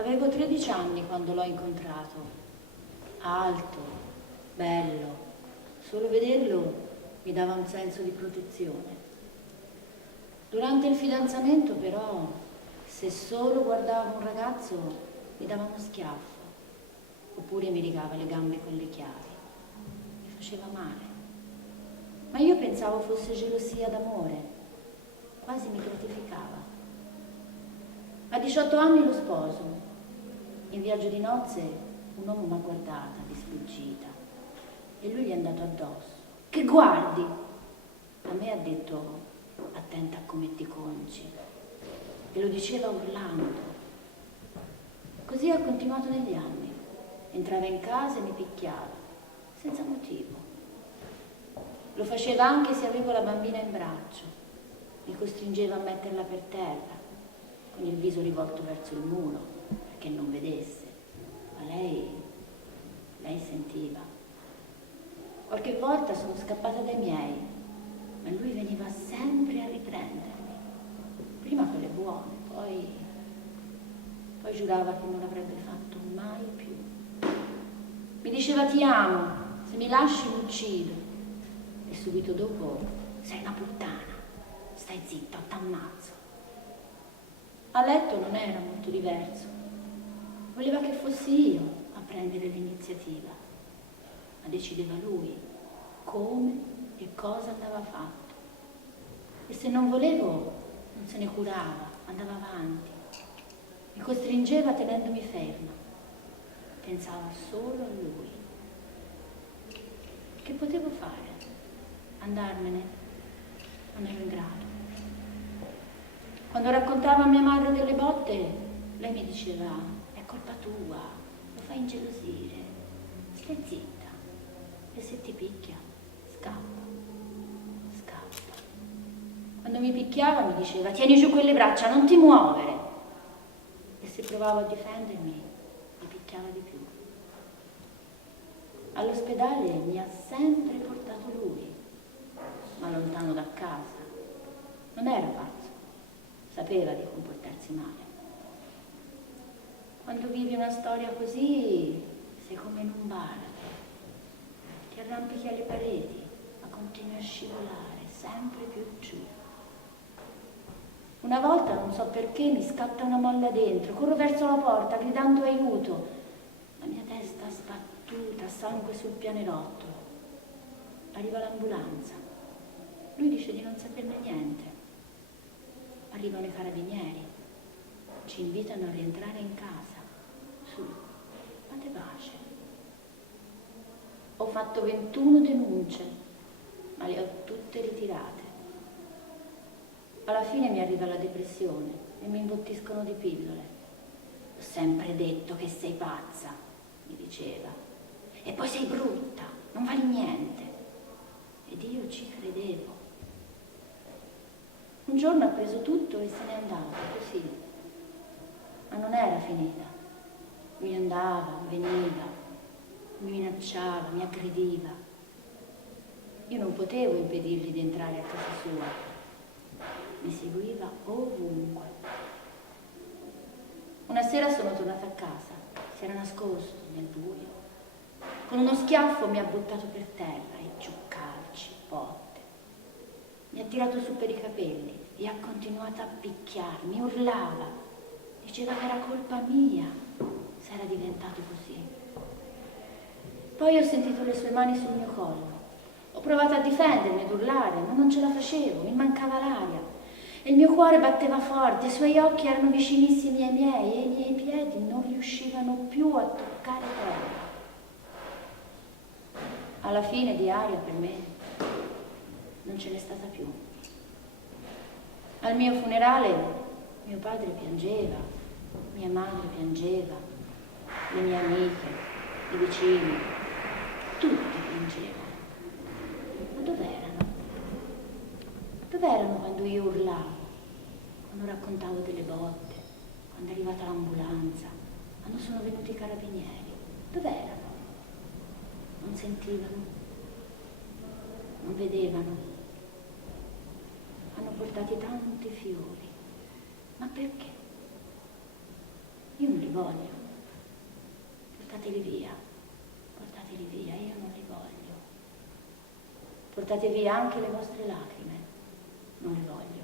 Avevo 13 anni quando l'ho incontrato. Alto, bello, solo vederlo mi dava un senso di protezione. Durante il fidanzamento, però, se solo guardavo un ragazzo, mi dava uno schiaffo, oppure mi legava le gambe con le chiavi. Mi faceva male. Ma io pensavo fosse gelosia d'amore, quasi mi gratificava. A 18 anni lo sposo. In viaggio di nozze un uomo mi ha guardata di sfuggita e lui gli è andato addosso. Che guardi? A me ha detto attenta a come ti conci e lo diceva urlando. Così ha continuato negli anni. Entrava in casa e mi picchiava, senza motivo. Lo faceva anche se avevo la bambina in braccio. Mi costringeva a metterla per terra, con il viso rivolto verso il muro, perché non vedesse. Ma lei sentiva. Qualche volta sono scappata dai miei, ma lui veniva sempre a riprendermi. Prima con le buone, poi giurava che non l'avrebbe fatto mai più. Mi diceva ti amo, se mi lasci mi uccido. E subito dopo, sei una puttana, stai zitta o t'ammazzo. A letto non era molto diverso. Voleva che fossi io a prendere l'iniziativa, ma decideva lui come e cosa andava fatto. E se non volevo, non se ne curava, andava avanti. Mi costringeva tenendomi ferma. Pensava solo a lui. Che potevo fare? Andarmene? Non ero in grado. Quando raccontavo a mia madre delle botte, lei mi diceva, è colpa tua, lo fai ingelosire, stai zitta. E se ti picchia, scappa. Quando mi picchiava mi diceva, tieni giù quelle braccia, non ti muovere. E se provavo a difendermi, mi picchiava di più. All'ospedale mi ha sempre portato lui, ma lontano da casa. Non era pazzo, sapeva di comportarsi male. Quando vivi una storia così, sei come in un baratro. Ti arrampichi alle pareti, ma continui a scivolare sempre più giù. Una volta, non so perché, mi scatta una molla dentro, corro verso la porta gridando aiuto. La mia testa sbattuta, sangue sul pianerottolo. Arriva l'ambulanza. Lui dice di non saperne niente. Arrivano i carabinieri. Ci invitano a rientrare in casa. Su, fate pace. Ho fatto 21 denunce, ma le ho tutte ritirate. Alla fine mi arriva la depressione e mi imbottiscono di pillole. Ho sempre detto che sei pazza, mi diceva. E poi sei brutta, non vali niente. Ed io ci credevo. Un giorno ha preso tutto e se n'è andato, così. Ma non era finita. Mi andava, veniva, mi minacciava, mi aggrediva. Io non potevo impedirgli di entrare a casa sua. Mi seguiva ovunque. Una sera sono tornata a casa, si era nascosto nel buio. Con uno schiaffo mi ha buttato per terra e giù calci, botte. Mi ha tirato su per i capelli e ha continuato a picchiarmi, urlava. Diceva che era colpa mia se era diventato così. Poi ho sentito le sue mani sul mio collo. Ho provato a difendermi, ad urlare, ma non ce la facevo, mi mancava l'aria. E il mio cuore batteva forte, i suoi occhi erano vicinissimi ai miei e i miei piedi non riuscivano più a toccare terra. Alla fine di aria per me non ce n'è stata più. Al mio funerale mio padre piangeva, mia madre piangeva, le mie amiche, i vicini, tutti piangevano. Ma dov'erano? Dov'erano quando io urlavo, quando raccontavo delle botte, quando è arrivata l'ambulanza, quando sono venuti i carabinieri? Dov'erano? Non sentivano, non vedevano. Hanno portato tanti fiori. Ma perché? Io non li voglio. Portateli via, io non li voglio. Portate via anche le vostre lacrime, non le voglio.